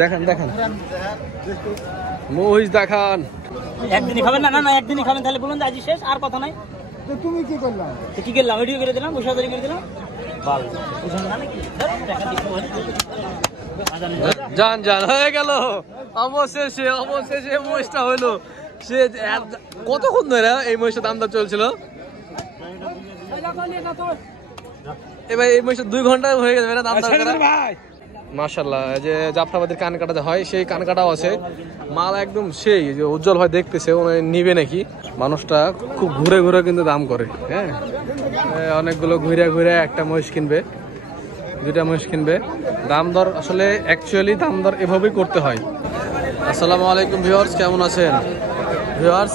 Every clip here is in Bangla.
দেখান দেখান মহিষ দেখান। একদিনই খাবেন? না না না, একদিনই খাবেন। তাহলে বলুন আজ শেষ, আর কথা নাই। তুমি কি করলাম? কি করলাম? ভিডিও করে দিলাম, বসাদারি করে দিলাম। জান জান হয়ে গেল। অবশেষে অবশেষে মহিষটা হইলো। সে কতক্ষণ ধরে এই মহিষের দাম দর চলছিল? এবার এই মহিষের 2 ঘন্টা হয়ে গেছে দাম দর করা। মাশাআল্লাহ, যে জাফরাবাদের কান কাটা হয় সেই কান কাটাও আছে। মাল একদম সেই যে উজ্জ্বল ভাই দেখতেছে নিবে নাকি। মানুষটা খুব ঘুরে ঘুরে কিন্তু দাম করে। হ্যাঁ, অনেকগুলো ঘুরে ঘুরে একটা মহিষ কিনবে, 2টা মহিষ কিনবে। দাম দর আসলে অ্যাকচুয়ালি দাম দর এভাবেই করতে হয়। আসসালামু আলাইকুম ভিউয়ার্স, কেমন আছেন ভিউয়ার্স?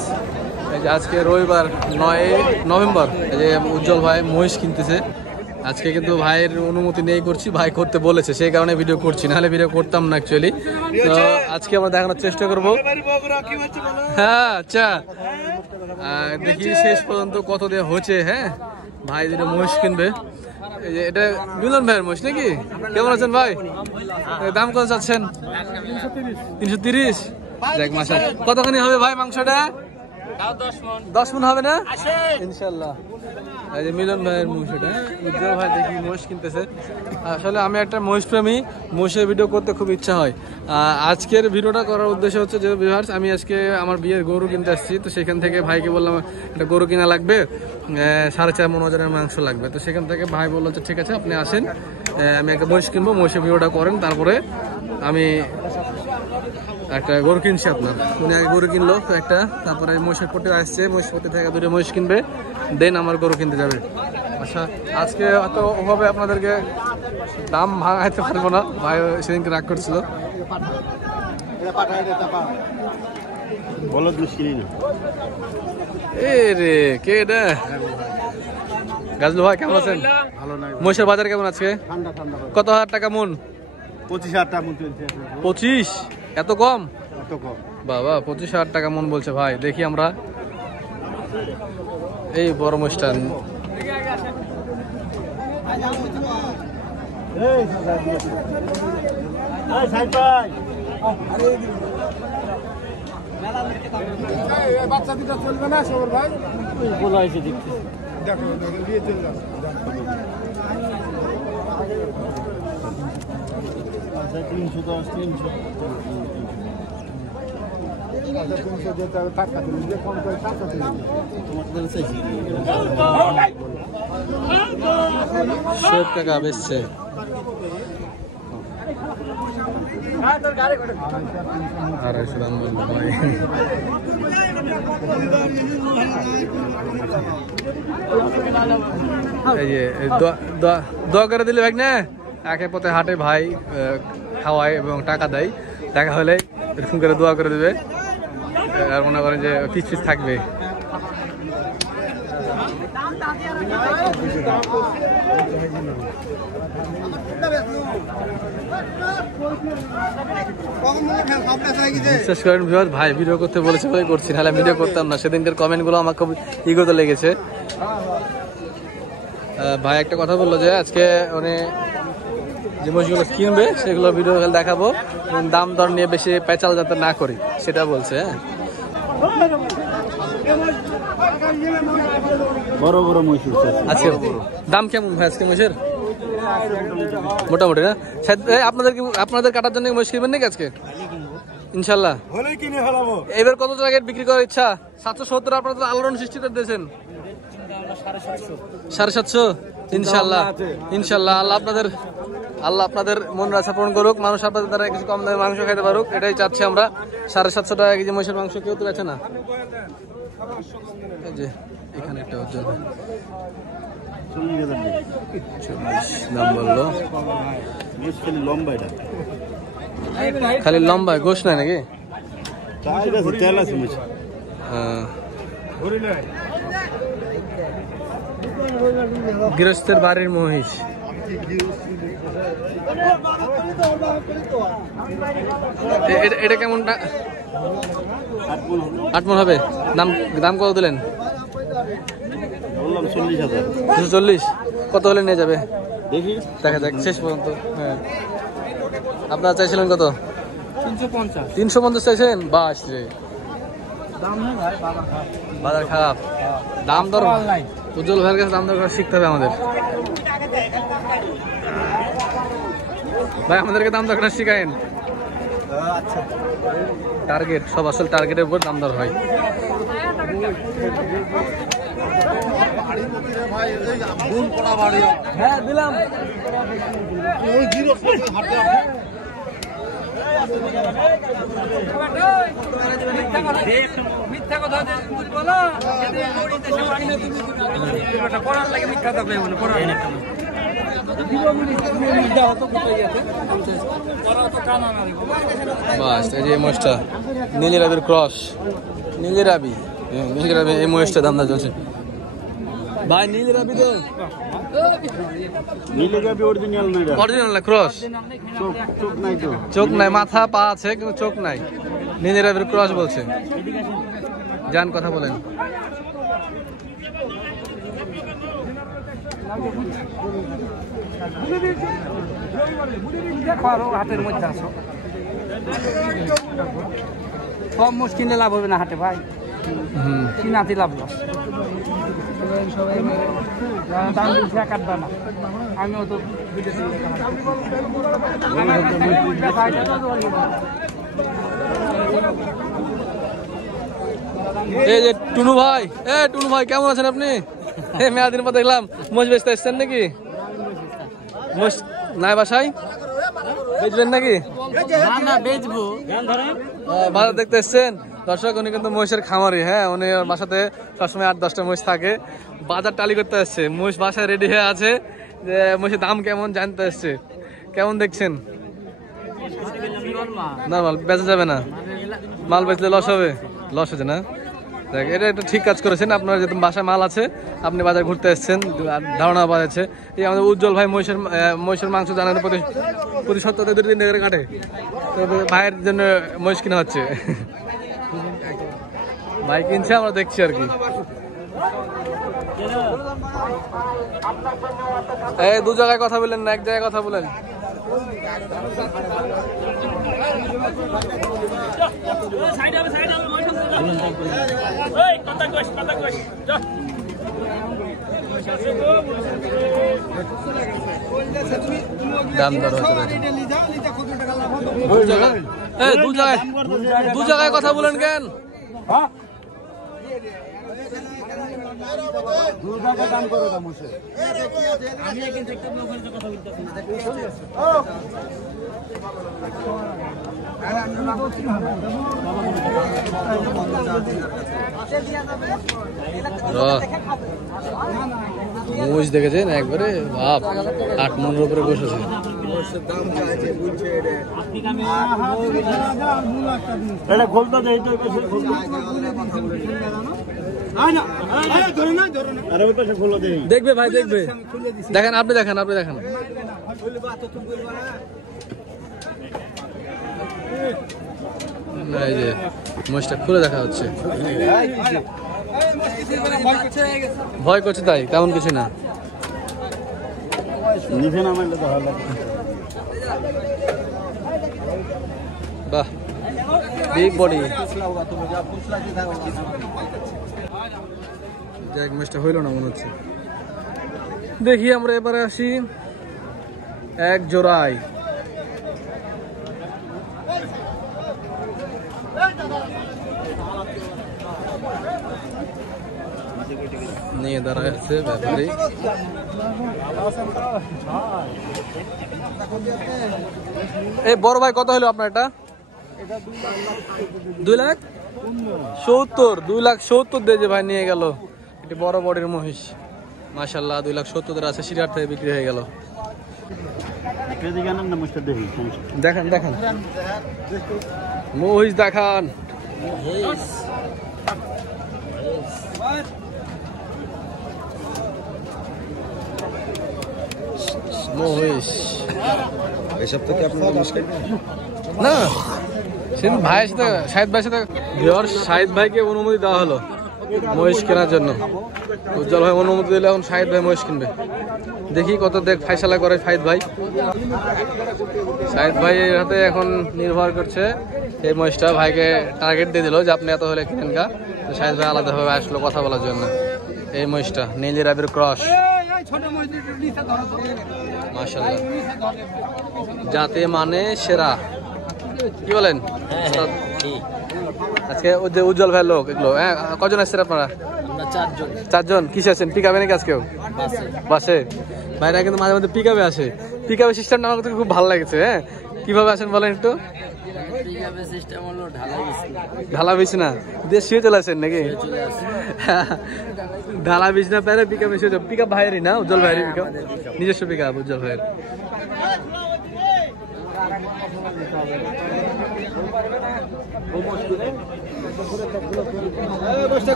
এই যে আজকে রবিবার 9 নভেম্বর, এই যে উজ্জ্বল ভাই মহিষ কিনতেছে। আজকে কিন্তু ভাইয়ের অনুমতি নেই করছি, ভাই করতে বলেছে সেই কারণে ভিডিও করছি, নাহলে ভিডিও করতাম না অ্যাকচুয়ালি। তো আজকে আমরা দেখানোর চেষ্টা করবো। হ্যাঁ আচ্ছা, দেখি শেষ পর্যন্ত কত দিয়ে হচ্ছে। হ্যাঁ, ভাই যেটা মহিষ কিনবে, এই যে এটা মিলন ভাইয়ের মহিষ নাকি? কেমন আছেন ভাই? দাম কত চাচ্ছেন? 330। দেখ মাসা কতখানি হবে ভাই মাংসটা? 10 মণ হবে না ইনশাল্লাহ। এই যে মিলন ভাইয়ের মহিষটা, উজ্জ্বল ভাই দেখি মহিষ কিনতেছে। আসলে আমি একটা মহিষ প্রেমী, মহিষের ভিডিও করতে খুব ইচ্ছা হয়। আজকের ভিডিওটা করার উদ্দেশ্য হচ্ছে যে ভিউয়ার্স, আমি আজকে আমার বিয়ের গরু কিনতে আসছি। তো সেখান থেকে ভাইকে বললাম একটা গরু কিনা লাগবে, 4.5 মণ ওজনের মাংস লাগবে। তো সেখান থেকে ভাই বললো যে ঠিক আছে আপনি আসেন, আমি একটা মহিষ কিনবো, মহিষের ভিডিওটা করেন, তারপরে আমি একটা গরু কিনছি আপনার। উনি আগে গরু কিনলো একটা, তারপরে মহিষের পটে আসছে, মহিষের পটে থেকে 2টা মহিষ কিনবে, দেন আমার গরু কিনতে যাবে। আচ্ছা, আজকে হয়তো ওভাবে আপনাদেরকে দাম ভাঙাইতে পারবো না, ভাই সেদিনকে রাগ করছিল। এ রে কে এটা? গাজলু ভাই কেমন আছেন? মহিষের বাজার কেমন আছে? কত হাজার টাকা মন? 25,000 টাকা মন। 25? এত কম? বাবা 25,000 টাকা মন বলছে ভাই। দেখি আমরা এই বড় মহিষটা। বাচ্চা দুটা চলবে না সবর ভাই? বলা হয়েছে দেখতে। দেখো বিয়ে চলে যাবে। 310 300 টাকা বেচছে। আড়াইশো দাম বলবো ভাই। এই যে দোয়া করে দিলে ভাই না, একে পথে হাটে ভাই খাওয়ায় এবং টাকা দেয়। দেখা হলে এরকম করে দোয়া করে দেবে, আর মনে করেন যে পিস পিস থাকবে। বিশ্বাস করেন ভাই ভিডিও করতে বলেছে বলে করছি, নাহলে ভিডিও করতাম না। সেদিনকার কমেন্ট গুলো আমার খুব ইগোতে লেগেছে। ভাই একটা কথা বললো যে আজকে মানে যে মহিষগুলো কিনবে সেগুলো ভিডিও দেখাবো, দাম দর নিয়ে বেশি পেঁচাল যাতে না করি সেটা বলছে। বড় বড় মহিষ আজকে দাম কেমন ভাই আজকে মহিষের? মোটামুটি না? আপনাদের কাটার জন্য মহিষ কিনবেন নাকি আজকে? ইনশাল্লাহ এবার কত টাকা বিক্রি করার ইচ্ছা? 770। আপনারা আলোড়ন সৃষ্টি করে দিয়েছেন 750। ইনশাল্লাহ ইনশাল্লাহ আল্লাহ আপনাদের মন আশা পূরণ করুক, মানুষ আপনাদের দ্বারা কিছু কম দামে মাংস খাইতে পারুক, এটাই চাচ্ছি আমরা। 750 টাকা কেজি মহিষের মাংস কেউ তো বেছে না। যে এখানে একটা উজ্জ্বল 40,000 দাম বললো। লম্বা, এটা খালি লম্বা, গোশ নাই নাকি? গৃহস্থের বাড়ির মহিষ। এটা কেমনটা? 8 মণ হবে। দাম কত দিলেন? 40,000। 240। কত হলে নিয়ে যাবে? দেখি দেখা যাক শেষ পর্যন্ত। হ্যাঁ আপনারা চাইছিলেন কত? 350 চাইছেন? বাস রে, বাজার খারাপ, দাম দর উজ্জ্বল ভাইয়ের কাছে দাম দর করা শিখতে হবে আমাদের। ভাই আমাদেরকে দাম দর করা শিখায়েন। টার্গেট সব আসলে টার্গেটের উপর দাম দর হয়। হ্যাঁ দিলাম। মিথ্যা কথা বলো, পড়ার লাগে মিথ্যা থাকবে পড়ার বাস এই যে মহিষটা নীলি রাবির ক্রস, নীলি রাবি, নীলি রাবি এই মহিষটা দাম দর চলছে ভাই। নীলি রাবি তো অরিজিনাল না, ক্রস। চোখ নাই, মাথা পা আছে কিন্তু চোখ নাই, নীলি রাবির ক্রস বলছে। যান কথা বলেন। হাটের মধ্যে আসো, সব মুশকিলে লাভ হবে না হাটে ভাই, কিনাতে লাভ লস। দাম দিচ্ছে কাটবে না, আমিও তো এই যে টুনু ভাই, টুনু ভাই কেমন আছেন আপনি? মেয়াদিন পর দেখলাম মোষ বেচতে এসছেন নাকি? মোষ নাই বাসায়, বেচবেন নাকি? বেচবো বাজার দেখতে এসছেন? দর্শক উনি কিন্তু মহিষের খামারি। হ্যাঁ, উনি ওর বাসাতে সবসময় 8-10টা মহিষ থাকে। বাজার টালি করতে আসছে, মহিষ বাসায় রেডি হয়ে আছে, যে মহিষের দাম কেমন জানতে আসছে। কেমন দেখছেন? নরমাল, বেচা যাবে না, মাল বেচলে লস হবে। লস হচ্ছে না, দেখ এটা একটা ঠিক কাজ করেছেন। আপনার যেহেতু বাসায় মাল আছে, আপনি বাজার ঘুরতে এসছেন, ধারণা বাড়াচ্ছে। এই আমাদের উজ্জ্বল ভাই মহিষের মাংস জানান প্রতি সপ্তাহে 2-3 টাকা করে কাটে, তবে ভাইয়ের জন্য মহিষ কিনা হচ্ছে। ভাই কিনছে, আমরা দেখছি আর কি। এই 2 জায়গায় কথা বলেন না, 1 জায়গায় কথা বলেন। দাম দর দু জায়গায় কথা বলেন কেন? মহিষ দেখেছেন একবারে, বাপ 8 মনের উপরে বসেছে। দেখবে ভাই, দেখবে, দেখেন আপনি, দেখেন আপনি, দেখেন। এই যে মহিষটা খুলে দেখা হচ্ছে, ভয় করছে তাই, তেমন কিছু না। বাহ, বিগ বডি। দেখ মহিষটা হইল না মনে হচ্ছে। দেখি আমরা এবারে আসি এক জোড়ায়। নিয়ে দাঁড়ায় আছে ব্যাপারী। এই বড় ভাই কত হলো আপনার এটা? 2,70,000। 2,70,000 দিয়ে যে ভাই নিয়ে গেল। এটি বড় বডির মহিষ, মাশাআল্লাহ। 2,70,000 আছে, সিরিয়ার থেকে বিক্রি হয়ে গেল। দেখেন দেখেন মহিষ, দেখান মহিষ। এসব থেকে আপনার না, সেদিন ভাইয়ের সাথে, শাহিদ ভাইয়ের সাথে, শাহিদ ভাইকে অনুমতি দেওয়া হলো মহিষ কেনার জন্য। উজ্জ্বল ভাই অনুমতি দিলে এখন শাহিদ ভাই মহিষ কিনবে। দেখি কত দেখ ফাইসালা করে শাহিদ ভাই। শাহিদ ভাই এর হাতে এখন নির্ভর করছে। এই মহিষটা ভাইকে টার্গেট দিয়ে দিল যে আপনি এত হলে কিনেন কা। তো শাহিদ ভাই আলাদাভাবে আসলো কথা বলার জন্য। এই মহিষটা নীলি রাবির ক্রস, মাশাআল্লাহ, জাতে মানে সেরা, কি বলেন? আজকে ওই যে উজ্জ্বল ভাইয়ের লোক এগুলো, হ্যাঁ, কজন আসছেন আপনারা? চারজন। কিসে আছেন? পিকআপে নাকি আজকেও? বাসে। ভাইরা কিন্তু মাঝে মধ্যে পিকআপে আসে। পিকআপে সিস্টেমটা আমার কাছে খুব ভালো লাগছে। হ্যাঁ, কিভাবে আসেন বলেন একটু? ঢালা বিছনা দিয়ে শুয়ে চলে আসেন নাকি? ঢালা বিছনা পেরে পিকআপে শুয়ে। পিকআপ ভাইয়েরই না? উজ্জ্বল ভাইয়েরই পিকআপ? নিজস্ব পিকআপ উজ্জ্বল ভাইয়ের।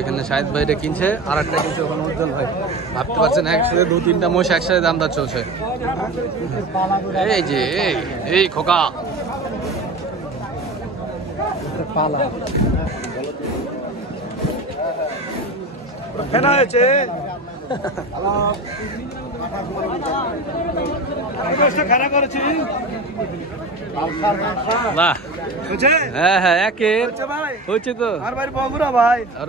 এখানে শাহিদ ভাইটা কিনছে, আর একটা কিনছে ওখানে উজ্জ্বল ভাই। ভাবতে পারছেন একসাথে 2-3টা মোষ একসাথে দাম দর চলছে। এই যে এই খোকা পালা ফেনা হয়েছে। হ্যাঁ হ্যাঁ, একের হচ্ছে তো। আর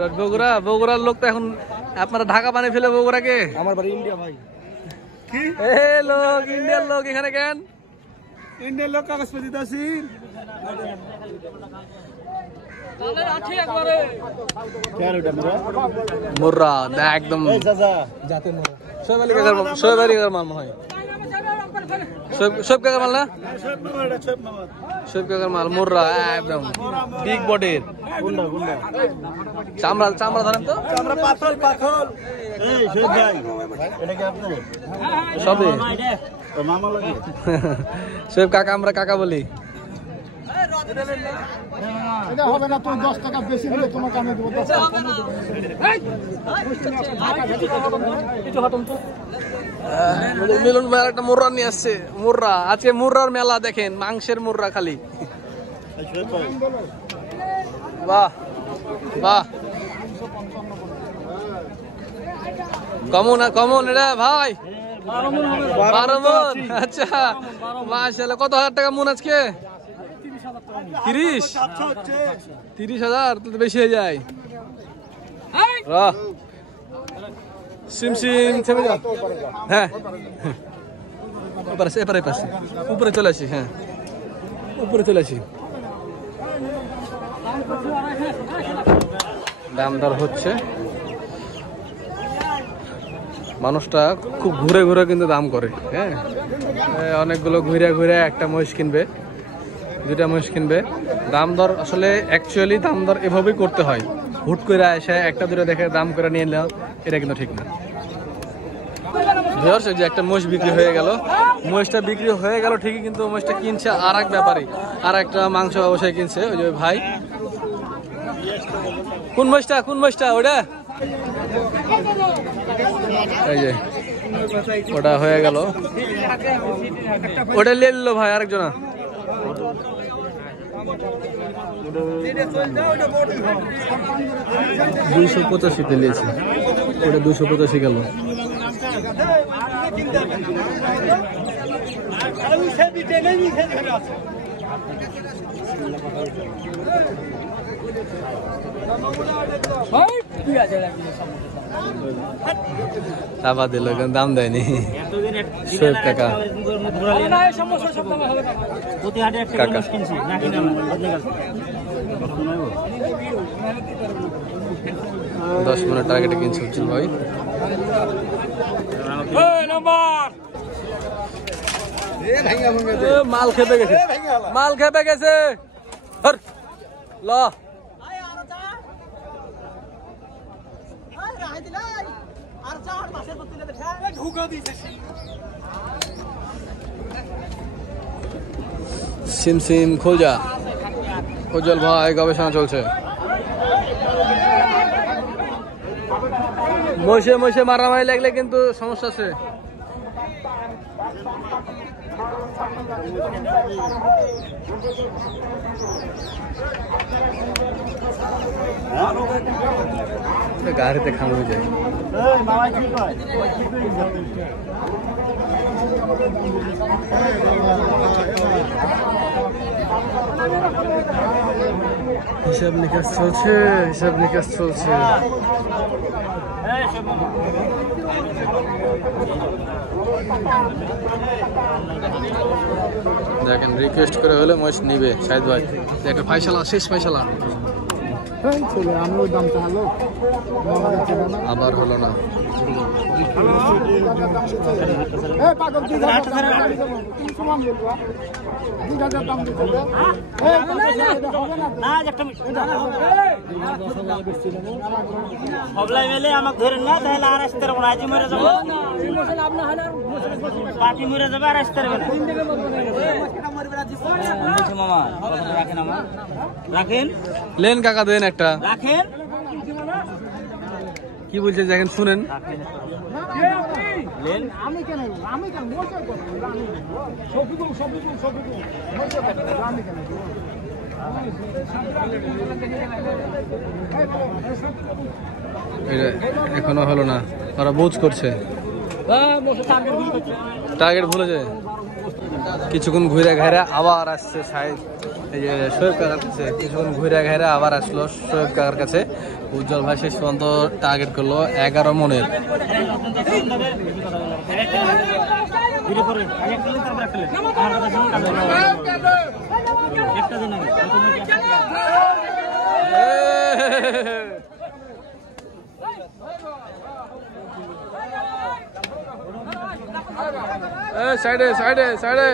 বগুড়ার লোক তো এখন আপনারা ঢাকা বানিয়ে ফেলে বগুড়াকে। আমার বাড়ি ইন্ডিয়া ভাই। কি লোক? ইন্ডিয়ার লোক এখানে কেন? ইন্ডিয়ার লোক কাগজপত্র দিতেছি। মুর্রা একদম জাতে মুর্রা। শোয়েব আলী কাকার মাল হয়। শোয়েব কাকার মাল না? শোয়েব কাকার মাল মুর্রা একদম বিগ বডির। চামড়া ধরেন তো। সবই শোয়েব কাকা, আমরা কাকা বলি। হবে না, তুমি 10 টাকা বেশি দিলে তোমাকে আমি দেবো। মিলন ভাই একটা মুর্রা নিয়ে আসছে। মুর্রা আজকে মুর্রার মেলা দেখেন, মাংসের মুর্রা খালি। বাহ বাহ, কমন এটা ভাই 12 মন। আচ্ছা মাশাআল্লাহ। কত হাজার টাকা মন আজকে? 30,000 তো বেশি হয়ে যায়। সিমসিম থেমে যা। হ্যাঁ, এপারে পাশে উপরে চলে আসি। হ্যাঁ, উপরে চলে আসি। দাম দর হচ্ছে। মানুষটা খুব ঘুরে ঘুরে কিন্তু দাম করে। হ্যাঁ, অনেকগুলো ঘুরে ঘুরে একটা মহিষ কিনবে, 2টা মহিষ কিনবে। দাম দর আসলে অ্যাকচুয়ালি দাম দর এভাবেই করতে হয়। হুট করে এসে 1টা 2টা দেখে দাম করে নিয়ে নিলাম, এটা কিন্তু ঠিক না। যে একটা মহিষ বিক্রি হয়ে গেল, মহিষটা বিক্রি হয়ে গেল ঠিকই, কিন্তু মহিষটা কিনছে আর এক ব্যাপারী, আর একটা মাংস ব্যবসায়ী কিনছে। ওই যে ভাই, কোন মহিষটা ওটা? এই যে ওটা হয়ে গেল, ওটা নিয়ে নিল ভাই আরেকজনা। 285 নিয়েছে, ওটা 285 গেল। চাপা দিল, দাম দেয়নি। শোয়েব কাকা, কাকা 10 মিনিট টার্গেটে কিনছে উজ্জ্বল ভাই। মাল খেপে গেছে, ল সিমসিম খোঁজা। উজ্জ্বল ভাই গবেষণা চলছে। মহিষে মহিষে মারামারি লাগলে কিন্তু সমস্যা আছে। গাড়িতে খামে যায়। হিসাব নিকাশ চলছে, হিসাব নিকাশ চলছে। দেখেন রিকোয়েস্ট করে হলে মহিষ নিবে শাহিদ ভাই। দেখেন ফাইসালা, শেষ ফাইসালা আবার হলো না। সবলাই মেলে আমাকে ধরেন না, তাহলে আর আসতে পারবো না। আজই মরে যাবো, পাটি মরে যাবে, আর আসতে পারবে না। মামা রাখেন, আমার রাখেন, লেন কাকা দেন একটা রাখেন। কি বলছে দেখেন, শুনেন। আমি কেন এখনো হলো না, ওরা বুঝ করছে, টার্গেট ভুলে যায়। কিছুক্ষণ ঘুরে ঘেরা আবার আসছে শাহিদ, এই যে শোয়েব কাকার কাছে। কিছুক্ষণ ঘুরে ঘেরা আবার আসলো শোয়েব কাকার কাছে। উজ্জ্বল ভাই শেষ পর্যন্ত টার্গেট করলো 11 মনের। সাইডে সাইডে সাইডে,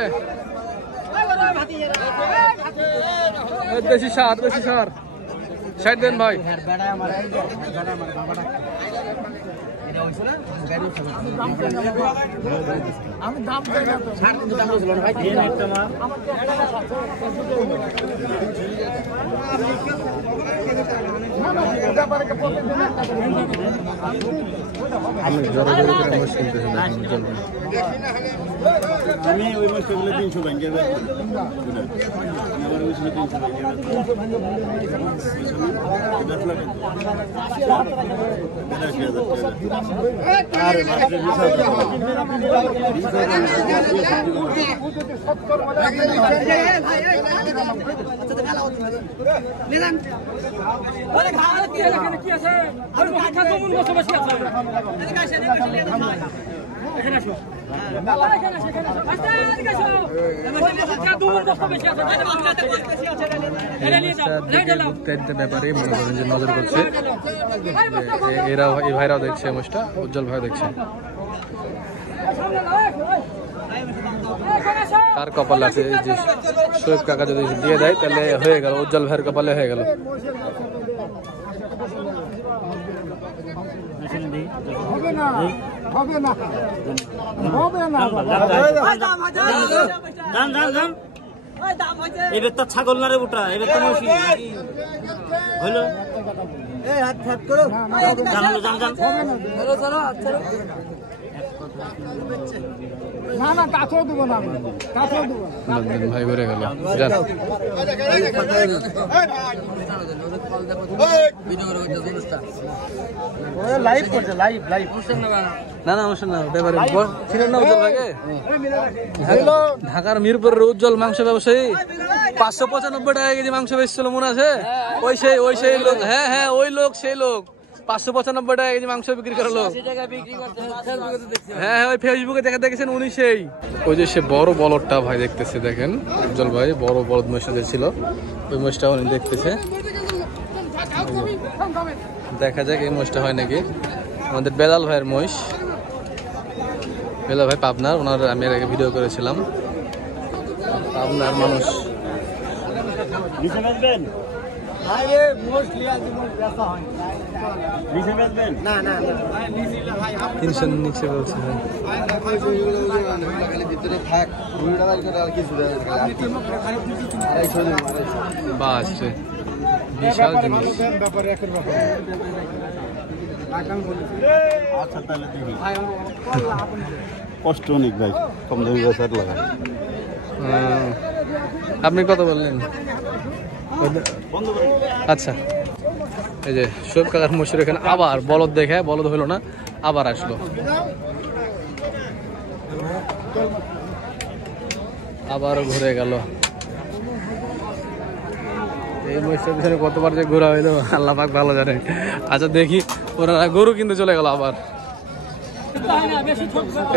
বেশি সার, বেশি সার, সাইড দেন ভাই। আমি দাম চাই না তো। আমি ওই মাছটা বলে 300 ব্যাংকে ব্যাপারে মনে করেন যে নজর করছে, এরা এই ভাইরাও দেখছে মোষটা, উজ্জ্বল ভাই দেখছে। কার কপালে আছে যে শোয়েব কাকা যদি দিয়ে দেয় তাহলে হয়ে গেল, উজ্জ্বল ভাইয়ের কপালে হয়ে গেল। হবে না, হবে না, হবে না। এবার তো ছাগল না রে বুটা, এবার তো মহিষী হইলো। না না, কাছেও দেবো না, আমি কাছেও দেবো না। ভাই ঘুরে গেল, যান। লাইভ করছে, লাইভ লাইভ। না না অনুষ্ঠান না, ব্যাপারে ছিলেন না উজ্জ্বল ভাইকে। ঢাকার মিরপুরের উজ্জ্বল মাংস ব্যবসায়ী 595 টাকা কেজি মাংস বেচছিল, মনে আছে? ওই সেই লোক, হ্যাঁ হ্যাঁ ওই লোক, সেই লোক 595 টাকা কেজি মাংস বিক্রি করে লোক। হ্যাঁ হ্যাঁ, ওই ফেসবুকে দেখা দেখেছেন উনি সেই। ওই যে সে বড় বলদটা ভাই দেখতেছে, দেখেন উজ্জ্বল ভাই বড় বলদ মহিষটা যে ছিল ওই মহিষটা উনি দেখতেছে। দেখা যাক এই মহিষটা হয় নাকি। আমাদের বেলাল ভাইয়ের মহিষ, বেলাল ভাই পাবনার, ওনার আমি এর আগে ভিডিও করেছিলাম। পাবনার মানুষ। না না 300 নিচে বলছে। বাস বিশাল জিনিস। আচ্ছা তাহলে দেখি কষ্ট অনেক ভাই কম দামি বেচার লাগা আপনি কত বললেন? আচ্ছা, এই যে শোয়েব কাকার মসজিদ এখানে আবার বলদ দেখে, বলদ হলো না, আবার আসলো, আবার ঘুরে গেল। এই মসজিদের পিছনে কতবার যে ঘোরা হইলো আল্লাহ পাক ভালো জানে। আচ্ছা দেখি, ওরা গরু কিন্তু চলে গেল আবার।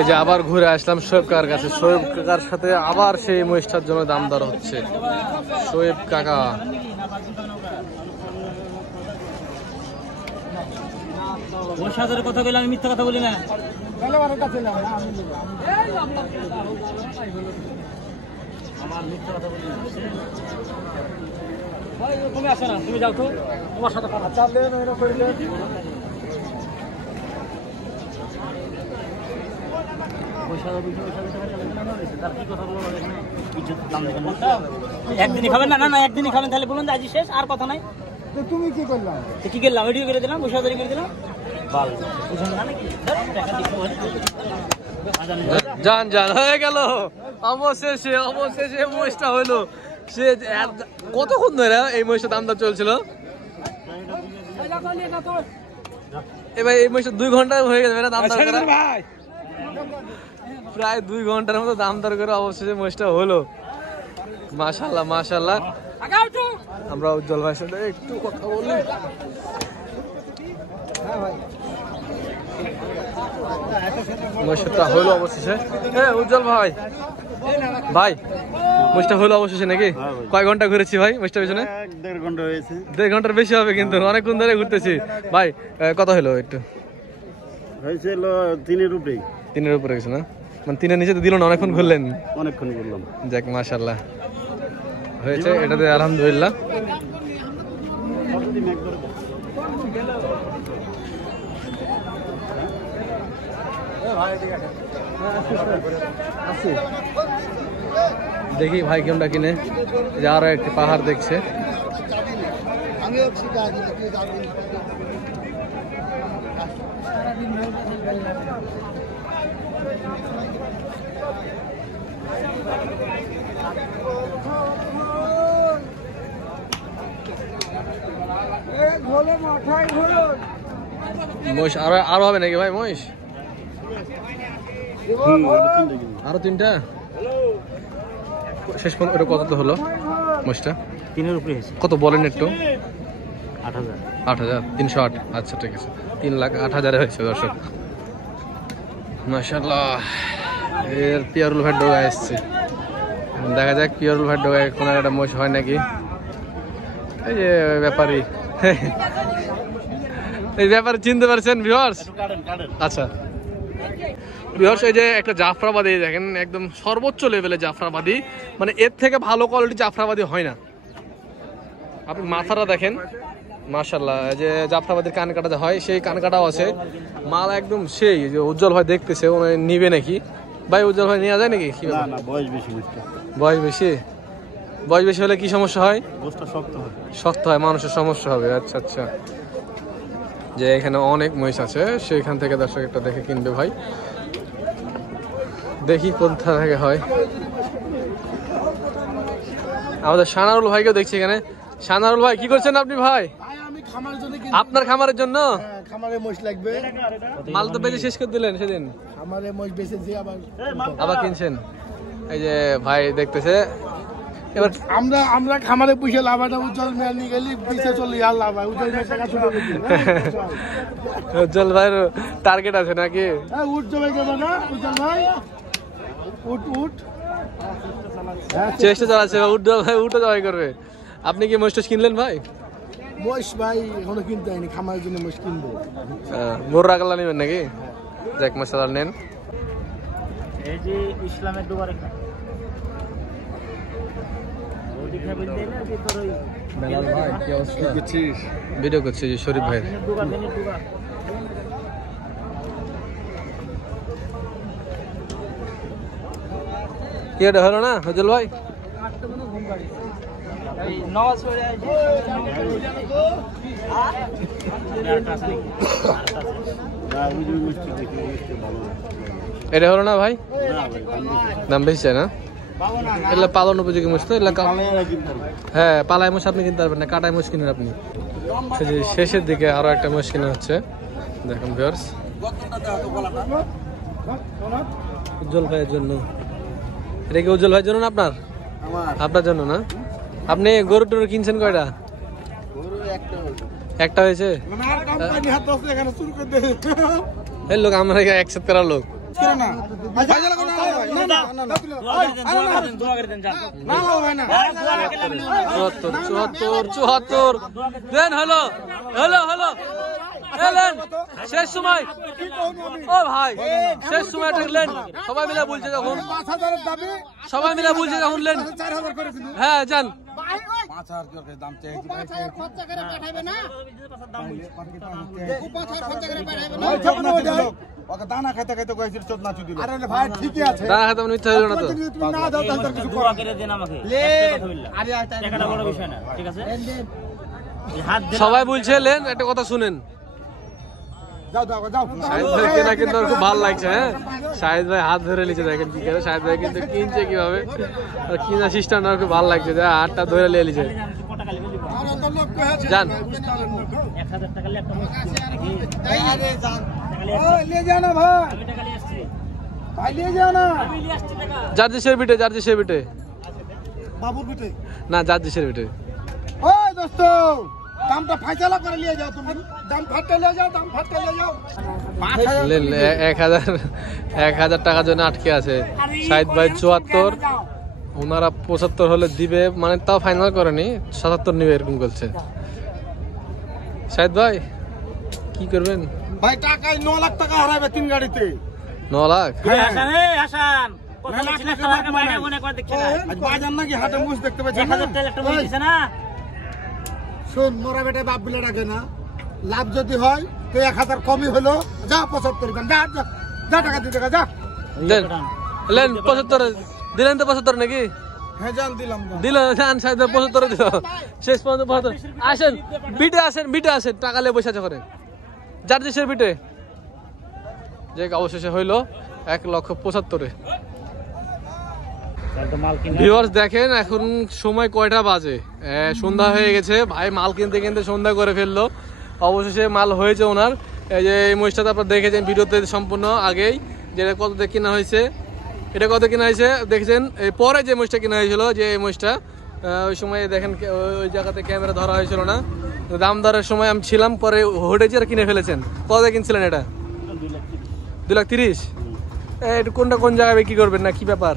এই যে আবার ঘুরে আসলাম শোয়েব কাকার কাছে। শোয়েব কাকার সাথে আবার সেই মহিষটার জন্য দাম দর হচ্ছে। শোয়েব কাকা ওর সাথে কথা বলে আমি মিথ্যা কথা বলি না। তুমি আসো না, তুমি যাও তো, তোমার সাথে কথা একদিনই খাবেন না? না না একদিনই খাবেন, তাহলে বলুন আজ শেষ, আর কথা নাই। তুমি কি করলাম? কি করলাম? ভিডিও করে দিলাম, বসে করে দিলাম। যান যান হয়ে গেল, অবশেষে অবশেষে মহিষটা হইলো। সে কতক্ষণ ধরে এই মহিষের দাম দর চলছিল? এবার এই মহিষের 2 ঘন্টা হয়ে গেছে দাম দর করা, প্রায় 2 ঘন্টার মতো দাম দর করে অবশেষে মহিষটা হলো। মাশাআল্লাহ মাশাআল্লাহ। আমরা উজ্জ্বল ভাইয়ের সাথে একটু কথা বলি। মহিষটা হলো অবশেষে। উজ্জ্বল ভাই, ভাই মহিষটা হলো অবশেষে নাকি? কয় ঘন্টা ঘুরেছি ভাই মহিষটার পিছনে? 1.5 ঘন্টা হয়েছে। 1.5 ঘন্টার বেশি হবে কিন্তু, অনেকক্ষণ ধরে ঘুরতেছি। ভাই কত হলো একটু? হয়েছিল 3-এর উপরেই। 3-এর উপরে গেছে না? মানে 3-এর নিচে তো দিল না, অনেকক্ষণ ঘুরলেন। অনেকক্ষণ বললাম। যাক মাশাআল্লাহ হয়েছে, এটাতে আলহামদুলিল্লাহ। দেখি ভাই কেমনটা কিনে, যারা একটি পাহাড় দেখছে। মহিষ আরো হবে নাকি ভাই? মহিষ আরো 3টা শেষ পর্যন্ত ওটা কত তো হলো মহিষটা? 3-এর উপরে হয়েছে। কত বলেন একটু? 8,000। 8,308। আচ্ছা ঠিক আছে, 3,08,000 হয়েছে দর্শক। মাশাআল্লাহ। এর পিয়ারুল ভাই ডোগা এসছে, দেখা যাক পিয়ারুল ভাই ডোগায় কোনো একটা মহিষ হয় নাকি। এই যে ব্যাপারী, এই ব্যাপারে চিনতে পারছেন ভিউয়ার্স? আচ্ছা ভিউয়ার্স, এই যে একটা জাফরাবাদী দেখেন, একদম সর্বোচ্চ লেভেলে জাফরাবাদী, মানে এর থেকে ভালো কোয়ালিটি জাফরাবাদী হয় না। আপনি মাথাটা দেখেন মাশাআল্লাহ, যে জাফরাবাদীর কান কাটা হয় সেই কান কাটাও আছে। মাল একদম সেই যে উজ্জ্বল ভাই দেখতেছে, ও নিবে নাকি ভাই? উজ্জ্বল ভাই নেওয়া যায় নাকি? কি না না, বয়স বেশি। বয়স বেশি? বয়স বেশি হলে কি সমস্যা হয়? গোশতটা শক্ত হয়। শক্ত হয়, মানুষের সমস্যা হবে। আচ্ছা আচ্ছা, যে এখানে অনেক মহিষ আছে সেইখান থেকে দর্শক একটা দেখে কিনবে ভাই। দেখি কোথা থেকে হয়। আমাদের সানারুল ভাইকেও দেখছি এখানে। সানারুল ভাই কি করছেন আপনি ভাই? আমি খামার জন্য আপনার খামারের জন্য খামারে মোষ লাগবে। মাল তো বেঁচে শেষ করে দিলেন সেদিন, খামারে মোষ বেচেছি আবার কিনছেন। এই যে ভাই দেখতেছে এবার। আমরা খামারে পুষে লাভাটা উজ্জ্বল মেয়ে নিয়ে গেলি পিছিয়ে চলে আর লাভ হয়। উজ্জ্বল মেয়ের টাকা ছুটে গেছি। উজ্জ্বল ভাইয়ের টার্গেট আছে নাকি? হ্যাঁ উঠ জমে গেবে না উজ্জ্বল ভাই? উঠ উঠ, চেষ্টা চালাচ্ছে উজ্জ্বল ভাই, উঠে জবাই করবে। আপনি কি মহিষ কিনলেন ভাই? মোষ ভাই এখনো কিনতে হয়নি, খামারের জন্য মোষ কিনবো। বড় রাগলা নেবেন নাকি? যাক মশলা নেন। এই যে ইসলামের দুবার ভিডিও করছে যে শরীফ ভাই। কি এটা হলো না উজ্জ্বল ভাই? এই নওয়াজ হয়ে যায় না, ওই যে মিষ্টি দেখি, মিষ্টি ভালো না। এটা হলো না ভাই, না ভাই, দাম বেশি। দাম বেশি চাই না? এগুলো পালন উপযোগী মোষ তো, এগুলো পালাইয়া কিনতে হবে। হ্যাঁ পালায় মোষ আপনি কিনতে পারবেন না, কাটায় মোষ কিনেন আপনি। এই যে শেষের দিকে আরো একটা মোষ কিনা হচ্ছে, দেখুন ভিউয়ার্স, উজ্জ্বল ভাইয়ের জন্য। এটা কি উজ্জ্বল ভাইয়ের জন্য না আপনার? আপনার জন্য না? আপনি গরু টরু কিনছেন কয়টা? একটা হয়েছে? এই লোক আমরা একসাথে করার লোক। চুয়াত্তর দেন, হলো হলো হলো এলেন শেষ সময়। ও ভাই শেষ সময় ঠেকলেন, সবাই মিলে বলছে যখন, সবাই মিলে বলছে যখন লেন। হ্যাঁ যান, দানা খাইতে খাইতে ভাই ঠিকই আছে, দাঁড়া খাতে মিথ্যা হইল না তো। সবাই বলছে লেন, একটা কথা শুনেন, যাও যাও যাও। শাহিদ ভাই কেনা কিন্তু আমার খুব ভালো লাগছে। হ্যাঁ শাহিদ ভাই হাত ধরে নিচে, দেখেন কি করে শাহিদ ভাই কিন্তু কিনছে কিভাবে, আর কিনা সিস্টেম আমার খুব ভালো লাগছে, হাতটা ধরে নিয়ে নিচে। যান জার্জিসের বিটে, জার্জিসের বিটে বাবুর পিঠে না, জার্জিসের বিটে। ওই দোস্ত, দামটা ফাইসালা করে নিয়ে যাও, তুমি দাম ফাটতে নিয়ে যাও, দাম ফাটতে নিয়ে যাও। 1000 টাকার জন্য আটকে আছে। শাহিদ ভাই 74, ওনারা 75 হলে দিবে, মানে তাও ফাইনাল করেনি, 77 নিবে এরকম বলছে। শাহিদ ভাই কি করবেন ভাই? টাকায় 9 লাখ টাকা হারাবে 3 গাড়িতে। 9 লাখ? বাজার নাকি হাটে মুছ দেখতে পাচ্ছেন না? শোন, মোরা বেটা বাপ বিলে রাখে না, লাভ যদি হয় তো 1000 কমই হলো, যা 75 যা যা যা, টাকা দিতে যা। দেন লেন 75 দিলেন তো, 75 নাকি হ্যাঁ জান দিলাম। দিল? জান শাহিদ ভাই 75 দিল, শেষ পর্যন্ত 75। আসেন বিটে, আসেন বিটে, আসেন, টাকা নিয়ে বসে আছে করে জার্জিসের বিটে। যে অবশেষে হইলো 1,75,000-এ। ভিউয়ার্স দেখেন এখন সময় কয়টা বাজে, সন্ধ্যা হয়ে গেছে। ভাই মাল কিনতে কিনতে সন্ধ্যা করে ফেললো, অবশেষে মাল হয়েছে ওনার। এই যে এই মহিষটা আপনারা দেখেছেন ভিডিওতে সম্পূর্ণ আগেই, যেটা কত দিয়ে কেনা হয়েছে, এটা কত কেনা হয়েছে দেখেছেন। এই পরে যে মহিষটা কেনা হয়েছিল, যে এই মহিষটা ওই সময় দেখেন ওই জায়গাতে ক্যামেরা ধরা হয়েছিল না, দাম দরের সময় আমি ছিলাম, পরে হোটেছে আর কিনে ফেলেছেন। কত দিয়ে কিনছিলেন এটা? 2,30,000। এটা কোনটা কোন জায়গায় বিক্রি করবেন না কি ব্যাপার?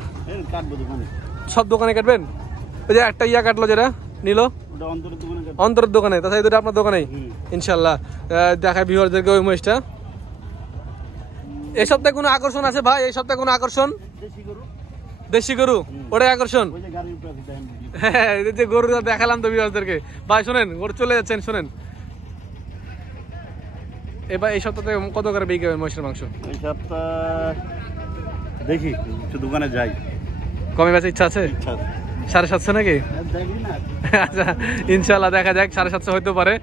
কাটবো দোকানে, সব দোকানে কাটবেন? ওই যে একটা ইয়া কাটলো যেটা নিল ওটা অন্তরের দোকানে কাটবো। অন্তরের দোকানে, তাছাড়া এই দুটো আপনার দোকানেই ইনশাল্লাহ। দেখায় ভিউয়ারদেরকে ওই মহিষটা। এই সপ্তাহে কোনো আকর্ষণ আছে ভাই? এই সপ্তাহে কোনো আকর্ষণ? দেশি গরু, ওটাই আকর্ষণ। ওই যে গাড়ির উপরে দেখেন, হ্যাঁ এই যে গরু দেখালাম তো ভিউয়ারদেরকে। ভাই শোনেন, গরু চলে যাচ্ছেন, শোনেন এবার এই সপ্তাহে কত করে বিক্রি হবে মহিষের মাংস? এই সপ্তাহ দেখি, একটু দোকানে যাই, কমে বেচার ইচ্ছা আছে? ইচ্ছা আছে। 750 নাকি? দেখি না। আচ্ছা ইনশাল্লাহ দেখা যাক, 750 হইতে পারে।